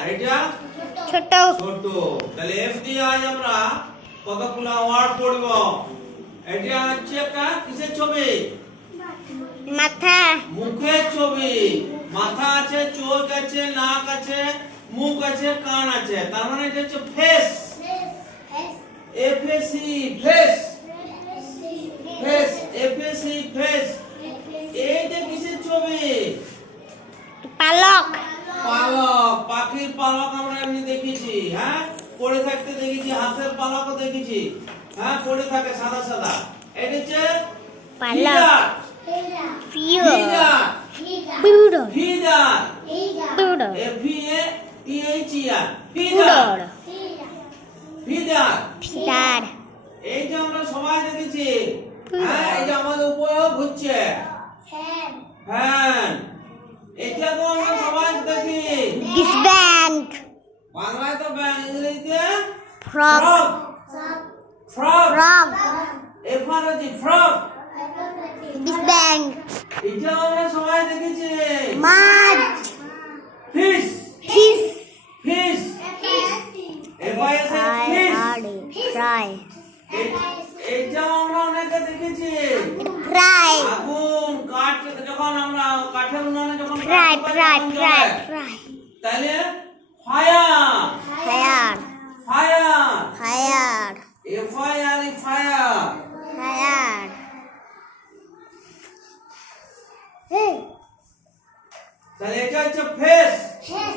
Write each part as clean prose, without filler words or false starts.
আর এটা ছোট ছোট। তাহলে এফ দিয়ে আজ আমরা কতগুলো ওয়ার্ড পড়ব। এটা হচ্ছে একটা কিসের ছবি? মাথা মুখের ছবি। মাথা আছে, চোখ আছে, নাক আছে, মুখ আছে, কান আছে, তার মানে এটা হচ্ছে face. F A C face, face F A C face. এইটা কিসের ছবি? পালক পালক, পাখির পালক আমরা এমনি দেখেছি, হ্যাঁ পড়ে থাকতে দেখেছি, হাঁসের পালকও দেখেছি, হ্যাঁ পড়ে থাকে সাদা সাদা। এটা হচ্ছে পালক feeder, পিউডো feeder পিউডো F E A T H E R feeder, feeder feeder এই যে আমরা সবাই দেখেছি, হ্যাঁ এই যে আমাদের উপরেও ঘুরছে ফ্যান। এটা তো আমরা সবাই দেখি। দিস ব্যাংক বাংলায় তো ব্যাং, ইংরেজিতে frog frog, frog frog F R O G frog. This ব্যাংক এটা আমরা সবাই দেখেছি। মাছ fish, fish fish F I S H fish. Fry এটা আমরা অনেকে দেখেছি। ফ্রাই আগুন, কাঠ, যখন আমরা কাঠের উনুনে যখন ফ্রাই ফ্রাই ফ্রাই ফ্রাই তাহলে fire, fire fire fire F I R E fire. Fire তাহলে এটা হচ্ছে ফেস,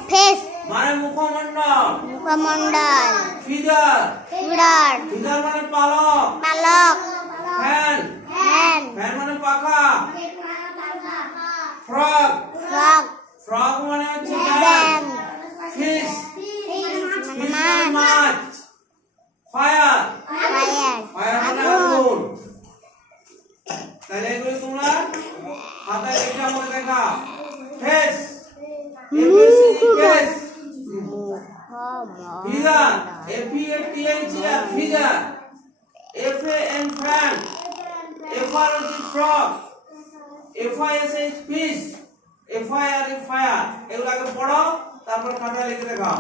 ফেস মানে মুখমণ্ডল। মুখমণ্ডল ফিগার, ফিডার ফিগার মানে পালক। পালক ফ্যান, ফ্যান ফ্যান মানে পাখা। ফ্রগ, ফ্রগ ফ্রগ মানে হচ্ছে ব্যাং। ব্যাংক ফিশ, ফিশ মানে মাছ। ফায়ার, ফায়ার ফায়ার মানে আগুন। তাহলে এগুলো তোমরা খাতায় লিখে আমাকে দেখা। Face, F A C face. Feather, F E A T H E R feather. F A N fan, F R O G frog, F I S H fish, F I R E fire. এগুলো আগে পড়ো, তারপর খাতায় লিখে দেখাও।